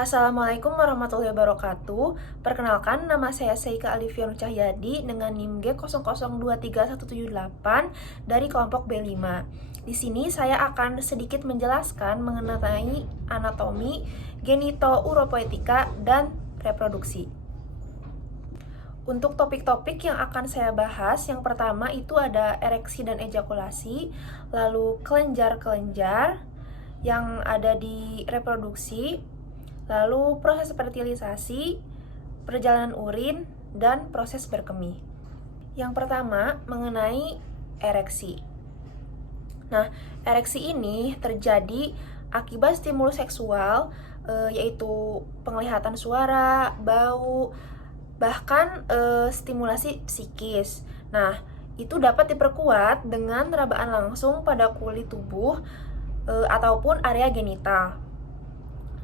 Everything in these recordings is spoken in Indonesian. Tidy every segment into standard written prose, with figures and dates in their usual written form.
Assalamualaikum warahmatullahi wabarakatuh. Perkenalkan, nama saya Seika Alivia Nur Cahyadi dengan NIM G00231178 dari kelompok B5. Di sini saya akan sedikit menjelaskan mengenai anatomi, genito-uropoetika, dan reproduksi. Untuk topik-topik yang akan saya bahas, yang pertama itu ada ereksi dan ejakulasi, lalu kelenjar-kelenjar yang ada di reproduksi, lalu proses fertilisasi, perjalanan urin, dan proses berkemih. Yang pertama, mengenai ereksi. Nah, ereksi ini terjadi akibat stimulus seksual, yaitu penglihatan suara, bau, bahkan stimulasi psikis. Nah, itu dapat diperkuat dengan rabaan langsung pada kulit tubuh ataupun area genital.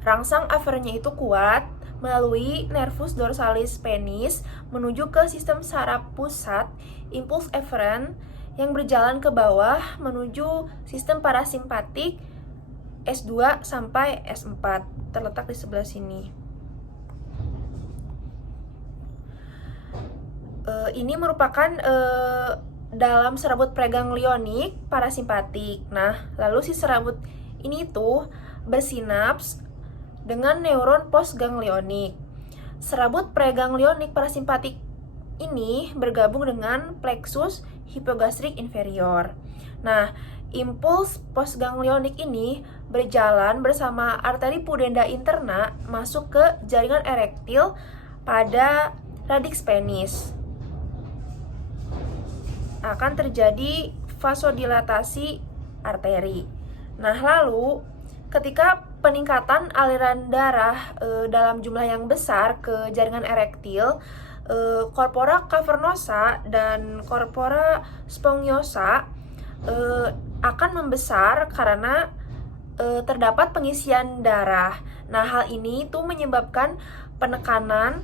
Rangsang aferennya itu kuat melalui nervus dorsalis penis menuju ke sistem saraf pusat impuls eferen yang berjalan ke bawah menuju sistem parasimpatik S2 sampai S4, terletak di sebelah sini. Ini merupakan dalam serabut preganglionik parasimpatik. Nah, lalu si serabut ini tuh bersinaps dengan neuron postganglionik. Serabut preganglionik parasimpatik ini bergabung dengan plexus hipogastrik inferior. Nah, impuls postganglionik ini berjalan bersama arteri pudenda interna masuk ke jaringan erektil pada radix penis. Akan terjadi vasodilatasi arteri. Nah, lalu ketika peningkatan aliran darah dalam jumlah yang besar ke jaringan erektil, corpora cavernosa dan corpora spongiosa akan membesar karena terdapat pengisian darah. Nah, hal ini tuh menyebabkan penekanan.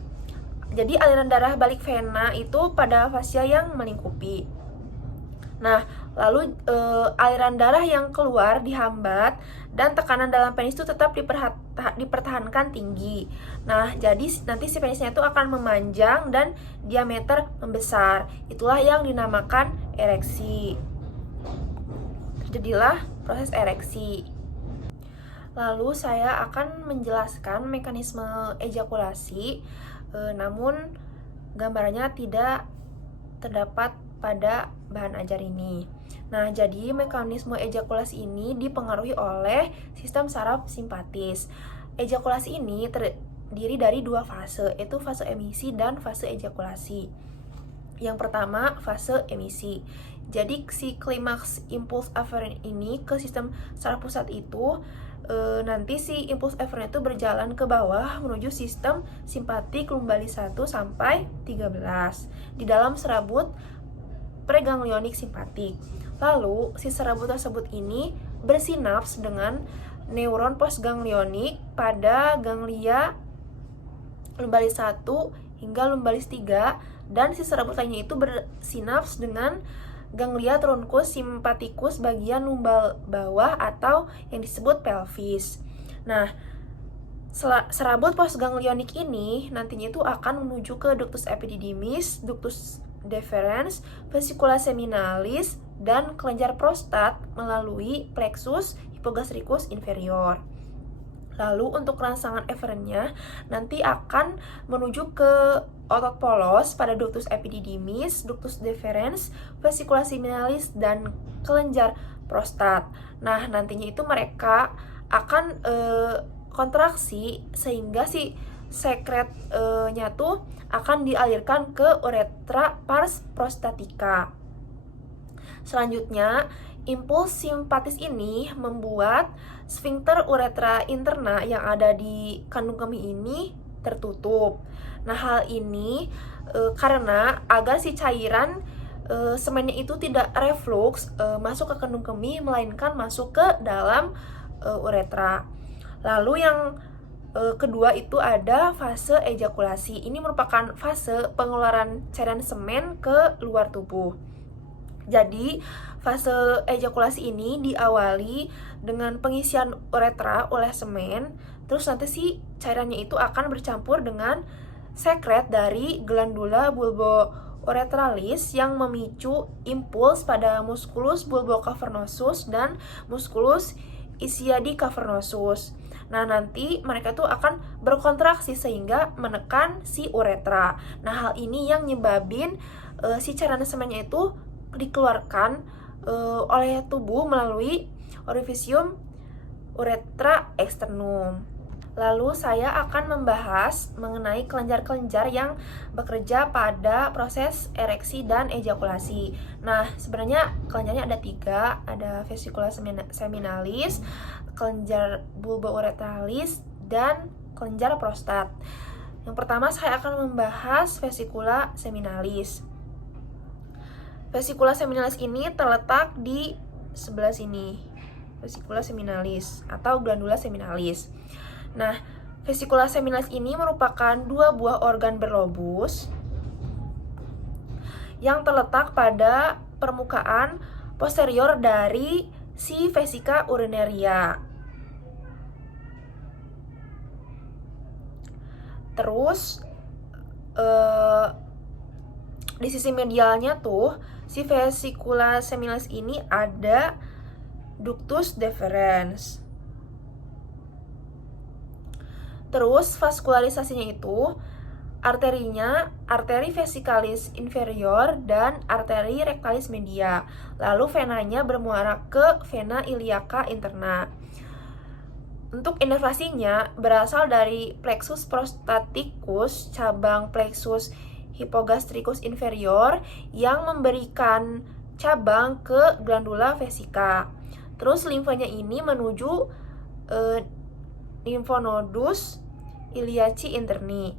Jadi aliran darah balik vena itu pada fascia yang melingkupi. Nah, lalu aliran darah yang keluar dihambat dan tekanan dalam penis itu tetap dipertahankan tinggi. Nah, jadi nanti si penisnya itu akan memanjang dan diameter membesar. Itulah yang dinamakan ereksi. Terjadilah proses ereksi. Lalu saya akan menjelaskan mekanisme ejakulasi, namun gambarnya tidak terdapat pada bahan ajar ini. Nah, jadi mekanisme ejakulasi ini dipengaruhi oleh sistem saraf simpatis. Ejakulasi ini terdiri dari dua fase, yaitu fase emisi dan fase ejakulasi. Yang pertama, fase emisi. Jadi si klimaks impuls aferen ini ke sistem saraf pusat itu nanti si impuls eferen itu berjalan ke bawah menuju sistem simpatik lumbalis 1 sampai 13 di dalam serabut preganglionik simpatik. Lalu, si serabut tersebut ini bersinaps dengan neuron postganglionik pada ganglia lumbalis 1 hingga lumbalis 3, dan si serabut lainnya itu bersinaps dengan ganglia truncus sympathicus bagian lumbal bawah atau yang disebut pelvis. Nah, serabut postganglionik ini nantinya itu akan menuju ke ductus epididymis, ductus deferens, vesicula seminalis, dan kelenjar prostat melalui plexus hipogastricus inferior. Lalu untuk rangsangan eferennya nanti akan menuju ke otot polos pada ductus epididymis, ductus deferens, vesicula seminalis, dan kelenjar prostat. Nah, nantinya itu mereka akan kontraksi sehingga si sekretnya tuh akan dialirkan ke uretra pars prostatica. Selanjutnya, impuls simpatis ini membuat sfinkter uretra interna yang ada di kandung kemih ini tertutup. Nah, hal ini karena agar si cairan semennya itu tidak reflux masuk ke kandung kemih, melainkan masuk ke dalam uretra. Lalu yang kedua itu ada fase ejakulasi. Ini merupakan fase pengeluaran cairan semen ke luar tubuh. Jadi, fase ejakulasi ini diawali dengan pengisian uretra oleh semen, Terus nanti si cairannya itu akan bercampur dengan sekret dari glandula bulbo-uretralis yang memicu impuls pada musculus bulbocavernosus dan musculus ischiadi cavernosus. Nah, nanti mereka tuh akan berkontraksi sehingga menekan si uretra. Nah, hal ini yang nyebabin si cairan semennya itu dikeluarkan oleh tubuh melalui orificium uretra externum. Lalu saya akan membahas mengenai kelenjar-kelenjar yang bekerja pada proses ereksi dan ejakulasi. Nah, sebenarnya kelenjarnya ada 3, ada vesicula seminalis, kelenjar bulbouretralis, dan kelenjar prostat. Yang pertama saya akan membahas vesicula seminalis. Vesicula seminalis ini terletak di sebelah sini, vesicula seminalis atau glandula seminalis. Nah, vesicula seminalis ini merupakan 2 buah organ berlobus yang terletak pada permukaan posterior dari si vesica urinaria. Terus di sisi medialnya tuh si vesicula seminalis ini ada ductus deferens. Terus vaskularisasinya itu arterinya arteri vesicalis inferior dan arteri rectalis media. Lalu venanya bermuara ke vena iliaca interna. Untuk inervasinya berasal dari plexus prostaticus, cabang plexus hypogastricus inferior yang memberikan cabang ke glandula vesica. Terus limfanya ini menuju lymphnodus iliaci interni.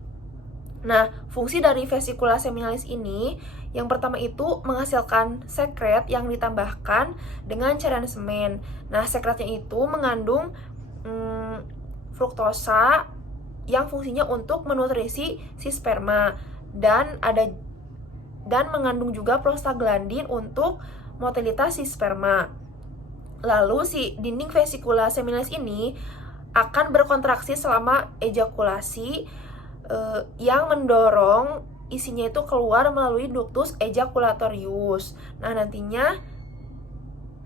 Nah, fungsi dari vesicula seminalis ini yang pertama itu menghasilkan sekret yang ditambahkan dengan cairan semen. Nah, sekretnya itu mengandung fruktosa yang fungsinya untuk menutrisi si sperma dan mengandung juga prostaglandin untuk motilitas si sperma. Lalu si dinding vesicula seminalis ini akan berkontraksi selama ejakulasi yang mendorong isinya itu keluar melalui ductus ejaculatorius. Nah, nantinya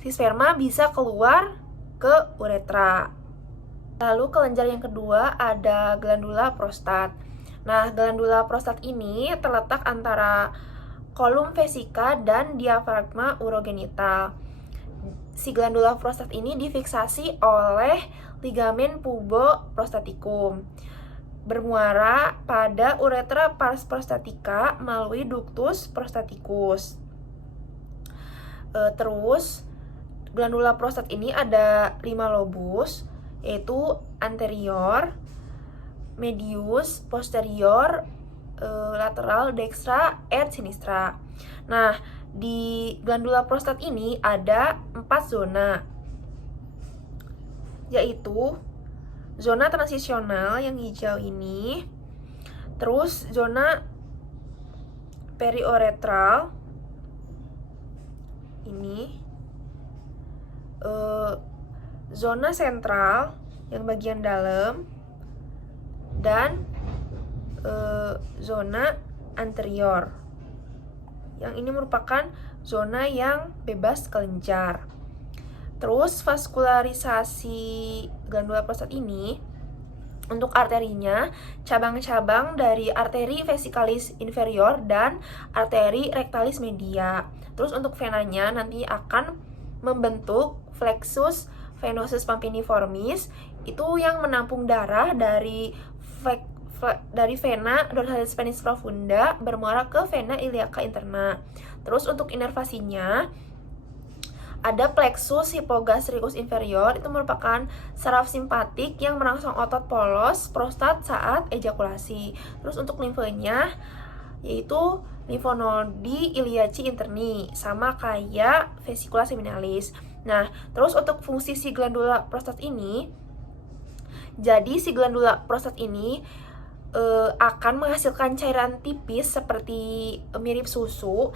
si sperma bisa keluar ke uretra. Lalu kelenjar yang kedua ada glandula prostat. Nah, glandula prostat ini terletak antara kolum vesika dan diafragma urogenital. Si glandula prostat ini difiksasi oleh ligamen pubo prostaticum, bermuara pada uretra pars prostatica melalui ductus prostaticus. Terus glandula prostat ini ada 5 lobus, yaitu anterior, medius, posterior, lateral, dextra, et sinistra. Nah, di glandula prostat ini ada 4 zona, yaitu zona transisional yang hijau ini, terus zona periuretral ini, zona sentral yang bagian dalam, dan zona anterior yang ini merupakan zona yang bebas kelenjar. Terus vaskularisasi glandula prostat ini untuk arterinya cabang-cabang dari arteri vesicalis inferior dan arteri rectalis media. Terus untuk venanya nanti akan membentuk flexus venosus pampiniformis, itu yang menampung darah dari vena dorsalis penis profunda bermuara ke vena iliaca interna. Terus untuk inervasinya ada plexus hypogastricus inferior, itu merupakan saraf simpatik yang merangsang otot polos prostat saat ejakulasi. Terus untuk limfenya yaitu lymphnodi iliaci interni, sama kayak vesicula seminalis. Nah, terus untuk fungsi si glandula prostat ini, jadi si glandula prostat ini akan menghasilkan cairan tipis seperti mirip susu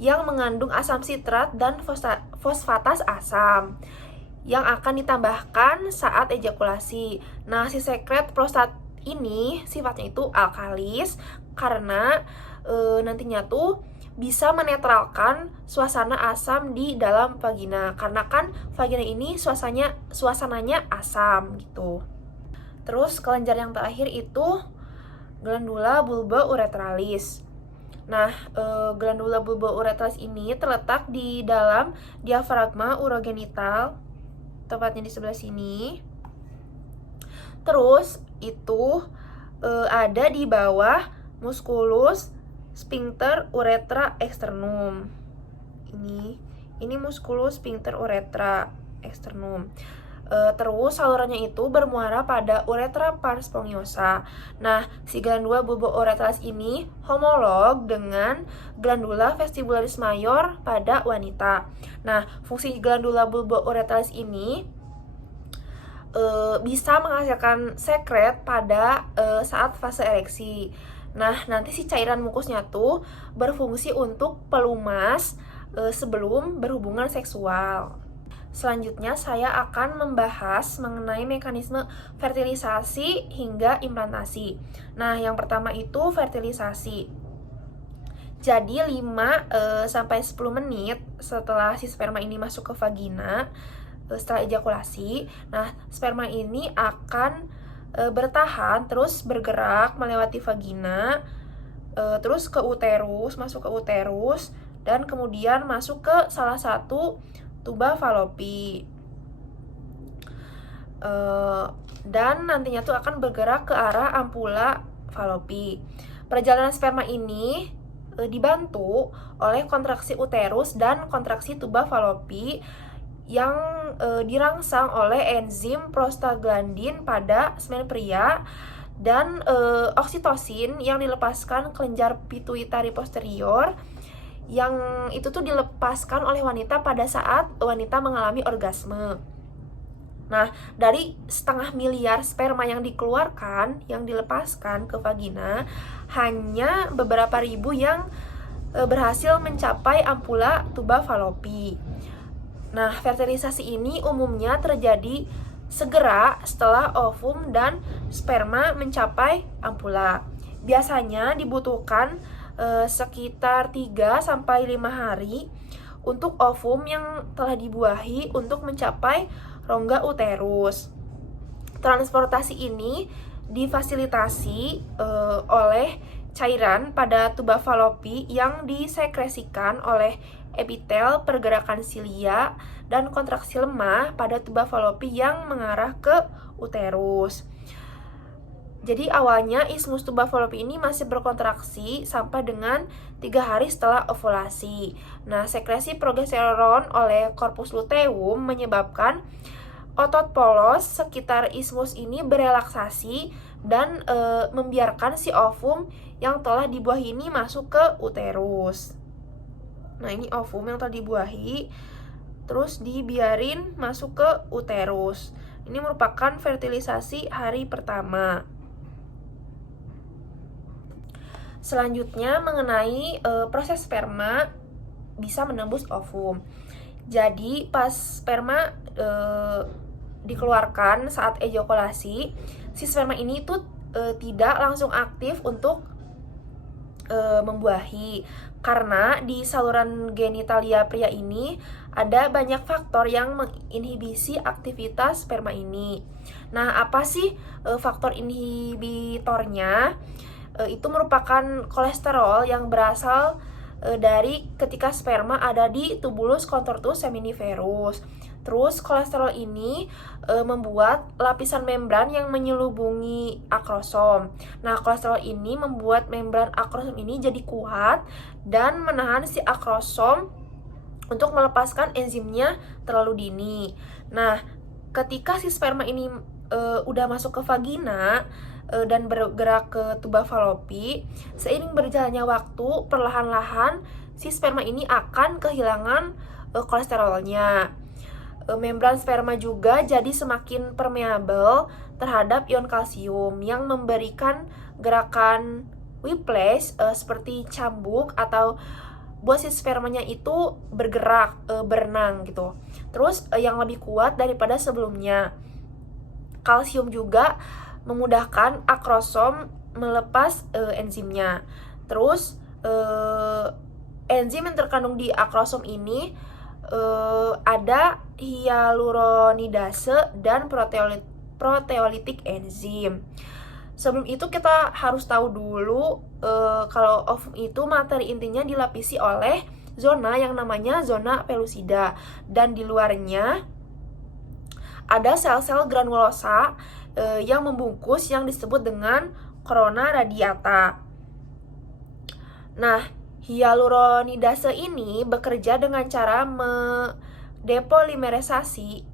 yang mengandung asam sitrat dan fosfatas asam yang akan ditambahkan saat ejakulasi. Nah, si sekret prostat ini sifatnya itu alkalis karena nantinya tuh bisa menetralkan suasana asam di dalam vagina, karena kan vagina ini suasananya asam gitu. Terus kelenjar yang terakhir itu glandula bulba uretralis. Nah, glandula bulba uretralis ini terletak di dalam diafragma urogenital, tepatnya di sebelah sini. Terus itu ada di bawah musculus sphincter urethra externum. Ini musculus sphincter urethra externum. Terus salurannya itu bermuara pada uretra pars spongiosa. Nah, si glandula bulba uretralis ini homolog dengan glandula vestibularis mayor pada wanita. Nah, fungsi glandula bulba uretralis ini bisa menghasilkan sekret pada saat fase ereksi. Nah, nanti si cairan mukusnya tuh berfungsi untuk pelumas sebelum berhubungan seksual. Selanjutnya saya akan membahas mengenai mekanisme fertilisasi hingga implantasi. Nah, yang pertama itu fertilisasi. Jadi 5-10 menit setelah si sperma ini masuk ke vagina, setelah ejakulasi, nah sperma ini akan bertahan terus bergerak melewati vagina, terus ke uterus, masuk ke uterus, dan kemudian masuk ke salah satu tuba falopi, dan nantinya tuh akan bergerak ke arah ampula falopi. Perjalanan sperma ini dibantu oleh kontraksi uterus dan kontraksi tuba falopi yang dirangsang oleh enzim prostaglandin pada semen pria dan oksitosin yang dilepaskan kelenjar pituitari posterior, yang itu tuh dilepaskan oleh wanita pada saat wanita mengalami orgasme. Nah, dari 0,5 miliar sperma yang dikeluarkan, yang dilepaskan ke vagina, hanya beberapa ribu yang berhasil mencapai ampula tuba falopi. Nah, fertilisasi ini umumnya terjadi segera setelah ovum dan sperma mencapai ampula. Biasanya dibutuhkan sekitar 3-5 hari untuk ovum yang telah dibuahi untuk mencapai rongga uterus. Transportasi ini difasilitasi oleh cairan pada tuba falopi yang disekresikan oleh epitel pergerakan silia dan kontraksi lemah pada tuba falopi yang mengarah ke uterus. Jadi awalnya ismus tuba falopi ini masih berkontraksi sampai dengan 3 hari setelah ovulasi. Nah, sekresi progesteron oleh corpus luteum menyebabkan otot polos sekitar ismus ini berelaksasi dan membiarkan si ovum yang telah dibuahi ini masuk ke uterus. Nah, ini ovum yang telah dibuahi, terus dibiarin masuk ke uterus. Ini merupakan fertilisasi hari pertama. Selanjutnya mengenai proses sperma bisa menembus ovum. Jadi pas sperma dikeluarkan saat ejakulasi, si sperma ini tuh tidak langsung aktif untuk membuahi, karena di saluran genitalia pria ini ada banyak faktor yang menginhibisi aktivitas sperma ini. Nah, apa sih faktor inhibitornya? Itu merupakan kolesterol yang berasal dari ketika sperma ada di tubulus contortus seminiferus. Terus kolesterol ini membuat lapisan membran yang menyelubungi akrosom. Nah, kolesterol ini membuat membran akrosom ini jadi kuat dan menahan si akrosom untuk melepaskan enzimnya terlalu dini. Nah, ketika si sperma ini udah masuk ke vagina dan bergerak ke tuba falopi, seiring berjalannya waktu, perlahan-lahan si sperma ini akan kehilangan kolesterolnya. Membran sperma juga jadi semakin permeabel terhadap ion kalsium yang memberikan gerakan whiplash seperti cambuk atau buat si spermanya itu bergerak, berenang gitu. Terus yang lebih kuat daripada sebelumnya. Kalsium juga memudahkan akrosom melepas enzimnya. Terus enzim yang terkandung di akrosom ini ada hyaluronidase dan proteolitik enzim. Sebelum itu kita harus tahu dulu kalau ovum itu materi intinya dilapisi oleh zona yang namanya zona pellucida, dan di luarnya ada sel-sel granulosa yang membungkus yang disebut dengan corona radiata. Nah, hyaluronidase ini bekerja dengan cara mendepolimerisasi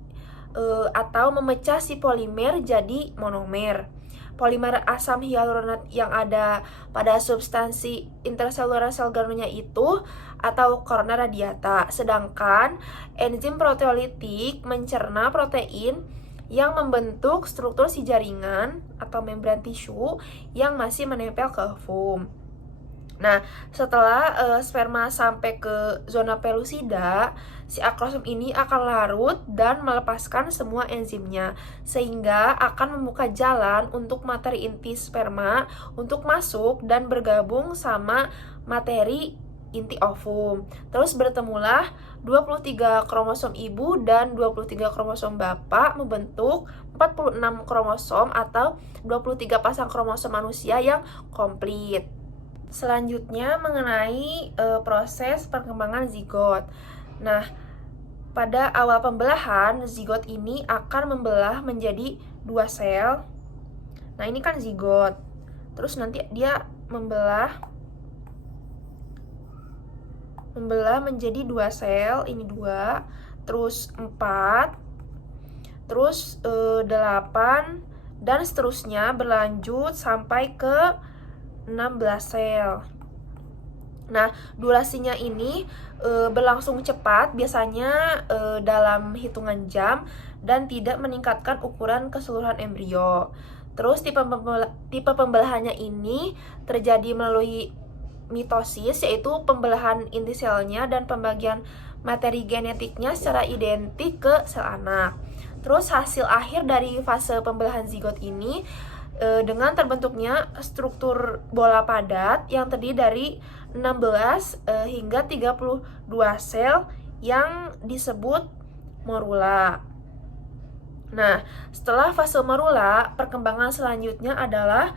atau memecah si polimer jadi monomer. Polimer asam hyaluronat yang ada pada substansi intraseluler sel granulnya itu atau corona radiata. Sedangkan enzim proteolitik mencerna protein yang membentuk struktur si jaringan atau membran tisu yang masih menempel ke ovum. Nah, setelah sperma sampai ke zona pellucida, si akrosom ini akan larut dan melepaskan semua enzimnya, sehingga akan membuka jalan untuk materi inti sperma untuk masuk dan bergabung sama materi inti ovum. Terus bertemulah 23 kromosom ibu dan 23 kromosom bapak membentuk 46 kromosom atau 23 pasang kromosom manusia yang komplit. Selanjutnya mengenai proses perkembangan zigot. Nah, pada awal pembelahan, zigot ini akan membelah menjadi 2 sel. Nah, ini kan zigot. Terus nanti dia membelah menjadi 2 sel, ini 2, terus 4, terus 8, dan seterusnya berlanjut sampai ke 16 sel. Nah, durasinya ini berlangsung cepat, biasanya dalam hitungan jam, dan tidak meningkatkan ukuran keseluruhan embrio. Terus tipe pembelahannya ini terjadi melalui mitosis, yaitu pembelahan inti selnya dan pembagian materi genetiknya secara identik ke sel anak. Terus hasil akhir dari fase pembelahan zigot ini dengan terbentuknya struktur bola padat yang terdiri dari 16 hingga 32 sel yang disebut morula. Nah, setelah fase morula, perkembangan selanjutnya adalah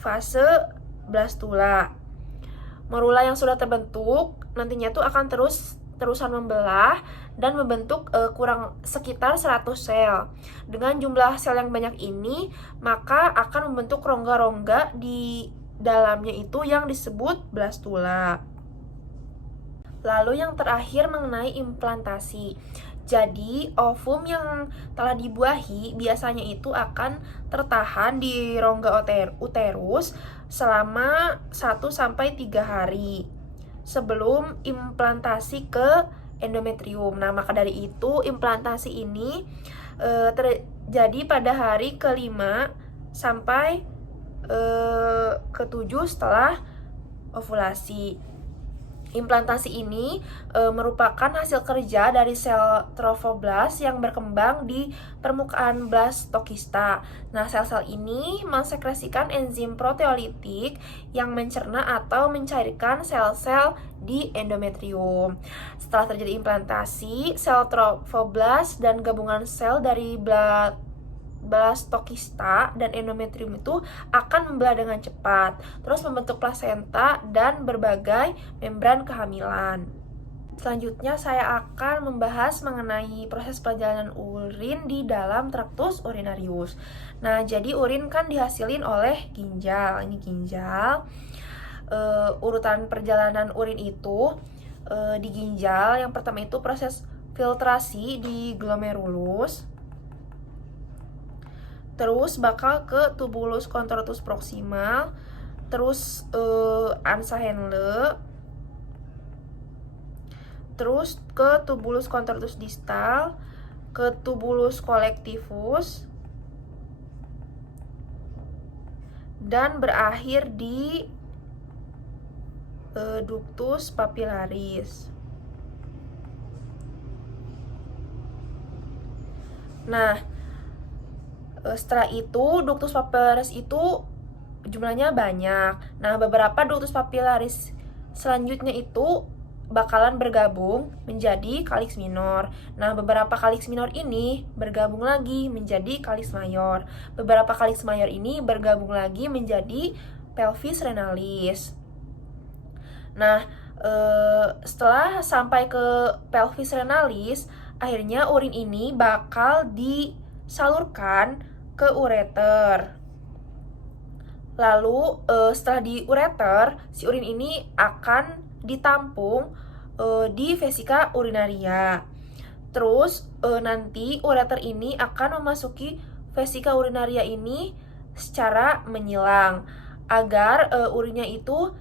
fase blastula. Morula yang sudah terbentuk nantinya tuh akan terusan membelah dan membentuk kurang sekitar 100 sel. Dengan jumlah sel yang banyak ini, maka akan membentuk rongga-rongga di dalamnya itu yang disebut blastula. Lalu yang terakhir mengenai implantasi. Jadi, ovum yang telah dibuahi biasanya itu akan tertahan di rongga uterus selama 1-3 hari sebelum implantasi ke endometrium. Nah, maka dari itu implantasi ini terjadi pada hari ke-5 sampai ke-7 setelah ovulasi. Implantasi ini merupakan hasil kerja dari sel trofoblast yang berkembang di permukaan blastokista. Nah, sel-sel ini mensekresikan enzim proteolitik yang mencerna atau mencairkan sel-sel di endometrium. Setelah terjadi implantasi, sel trofoblast dan gabungan sel dari blastokista dan endometrium itu akan membelah dengan cepat, terus membentuk plasenta dan berbagai membran kehamilan. Selanjutnya saya akan membahas mengenai proses perjalanan urin di dalam traktus urinarius. Nah, jadi urin kan dihasilin oleh ginjal. Ini ginjal. Urutan perjalanan urin itu di ginjal, yang pertama itu proses filtrasi di glomerulus, terus bakal ke tubulus contortus proximal, terus ansa Henle, terus ke tubulus contortus distal, ke tubulus collectivus, dan berakhir di ductus papillaris. Nah, setelah itu ductus papillaris itu jumlahnya banyak. Nah, beberapa ductus papillaris selanjutnya itu bakalan bergabung menjadi calyx minor. Nah, beberapa calyx minor ini bergabung lagi menjadi calyx mayor. Beberapa calyx mayor ini bergabung lagi menjadi pelvis renalis. Nah, setelah sampai ke pelvis renalis, akhirnya urin ini bakal disalurkan ke ureter. Lalu setelah di ureter, si urin ini akan ditampung di vesika urinaria. Terus nanti ureter ini akan memasuki vesika urinaria ini secara menyilang agar urinnya itu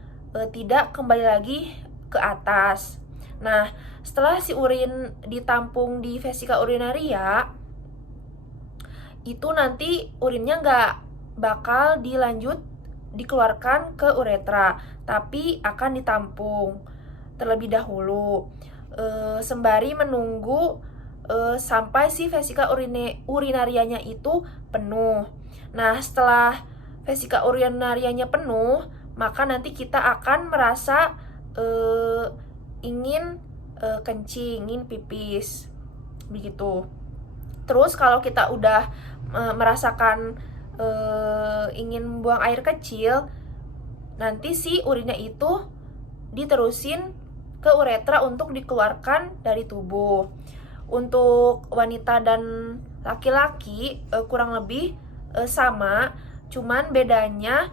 tidak kembali lagi ke atas. Nah, setelah si urin ditampung di vesika urinaria, itu nanti urinnya nggak bakal dikeluarkan ke uretra, tapi akan ditampung terlebih dahulu sembari menunggu sampai si vesika urinarianya itu penuh. Nah, setelah vesika urinarianya penuh, maka nanti kita akan merasa ingin kencing, ingin pipis, begitu. Terus kalau kita udah merasakan ingin buang air kecil, nanti si urinnya itu diterusin ke uretra untuk dikeluarkan dari tubuh. Untuk wanita dan laki-laki kurang lebih sama, cuman bedanya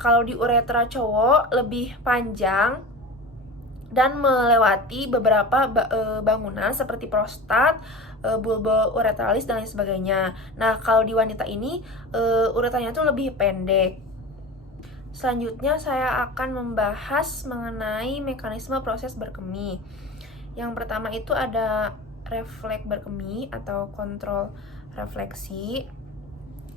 kalau di uretra cowok lebih panjang dan melewati beberapa bangunan seperti prostat, bulbo uretralis dan lain sebagainya. Nah, kalau di wanita ini uretranya tuh lebih pendek. Selanjutnya saya akan membahas mengenai mekanisme proses berkemih. Yang pertama itu ada refleks berkemih atau kontrol refleksi.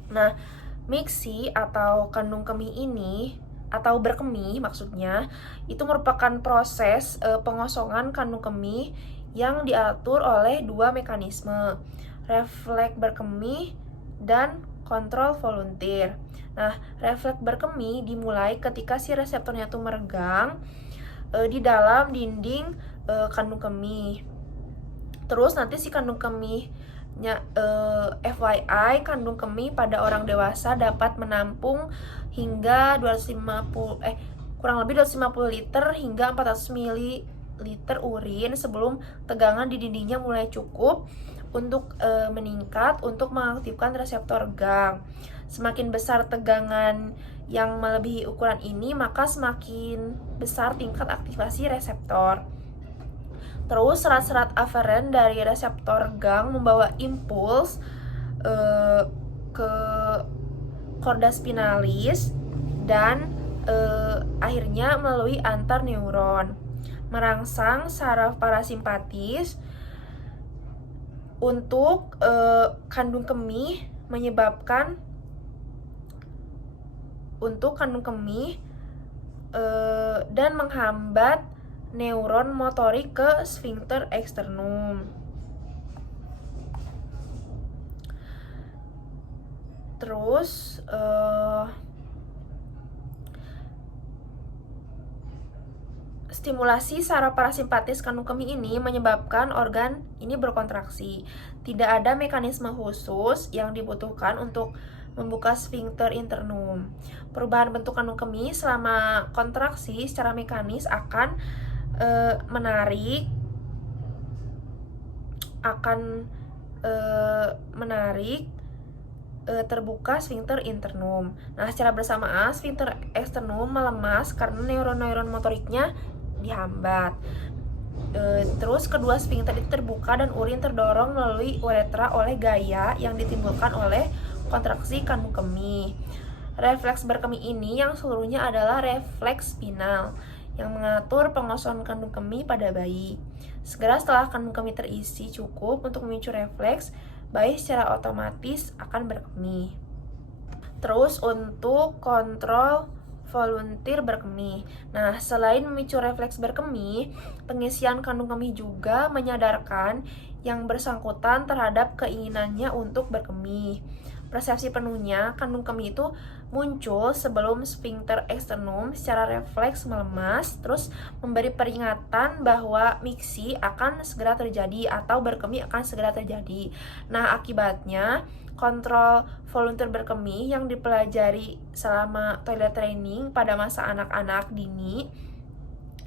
Nah, miksi atau kandung kemih ini atau berkemih maksudnya itu merupakan proses pengosongan kandung kemih yang diatur oleh dua mekanisme, refleks berkemih dan kontrol volunteer. Nah, refleks berkemih dimulai ketika si reseptornya tuh meregang di dalam dinding kandung kemih. Terus nanti si kandung kemihnya FYI, kandung kemih pada orang dewasa dapat menampung hingga kurang lebih 250 liter hingga 400 ml urin sebelum tegangan di dindingnya mulai cukup untuk meningkat untuk mengaktifkan reseptor gang. Semakin besar tegangan yang melebihi ukuran ini, maka semakin besar tingkat aktivasi reseptor. Terus serat-serat aferen dari reseptor gang membawa impuls ke chorda spinalis dan akhirnya melalui antar neuron merangsang saraf parasimpatis untuk kandung kemih dan menghambat neuron motorik ke sphincter externum. Terus stimulasi saraf parasimpatis kandung kemih ini menyebabkan organ ini berkontraksi. Tidak ada mekanisme khusus yang dibutuhkan untuk membuka sphincter internum. Perubahan bentuk kandung kemih selama kontraksi secara mekanis akan menarik terbuka sphincter internum. Nah, secara bersamaan sphincter externum melemas karena neuron-neuron motoriknya dihambat. Terus kedua sphincter itu terbuka dan urin terdorong melalui uretra oleh gaya yang ditimbulkan oleh kontraksi kandung kemih. Refleks berkemih ini yang seluruhnya adalah refleks spinal yang mengatur pengosongan kandung kemih pada bayi. Segera setelah kandung kemih terisi cukup untuk memicu refleks, bayi secara otomatis akan berkemih. Terus untuk kontrol volunteer berkemih. Nah, selain memicu refleks berkemih, pengisian kandung kemih juga menyadarkan yang bersangkutan terhadap keinginannya untuk berkemih. Persepsi penuhnya kandung kemih itu muncul sebelum sphincter externum secara refleks melemas, terus memberi peringatan bahwa miksi akan segera terjadi atau berkemih akan segera terjadi. Nah, akibatnya kontrol volunteer berkemih yang dipelajari selama toilet training pada masa anak-anak dini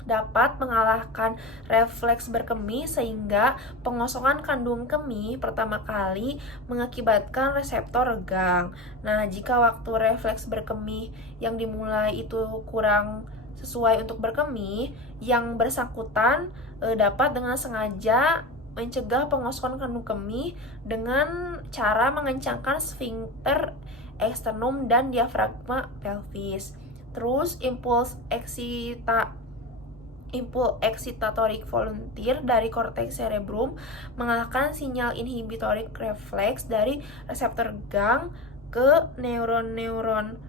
dapat mengalahkan refleks berkemih sehingga pengosongan kandung kemih pertama kali mengakibatkan reseptor regang. Nah, jika waktu refleks berkemih yang dimulai itu kurang sesuai untuk berkemih, yang bersangkutan dapat dengan sengaja mencegah pengosongan kandung kemih dengan cara mengencangkan sphincter eksternum dan diafragma pelvis. Terus impuls excitatorik volunteer dari korteks cerebrum mengalahkan sinyal inhibitorik refleks dari reseptor gang ke neuron-neuron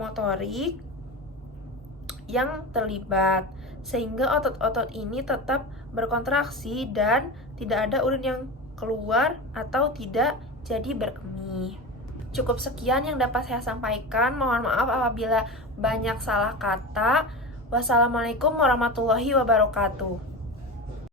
motorik yang terlibat, sehingga otot-otot ini tetap berkontraksi dan tidak ada urin yang keluar atau tidak jadi berkemih. Cukup sekian yang dapat saya sampaikan. Mohon maaf apabila banyak salah kata. Wassalamualaikum warahmatullahi wabarakatuh.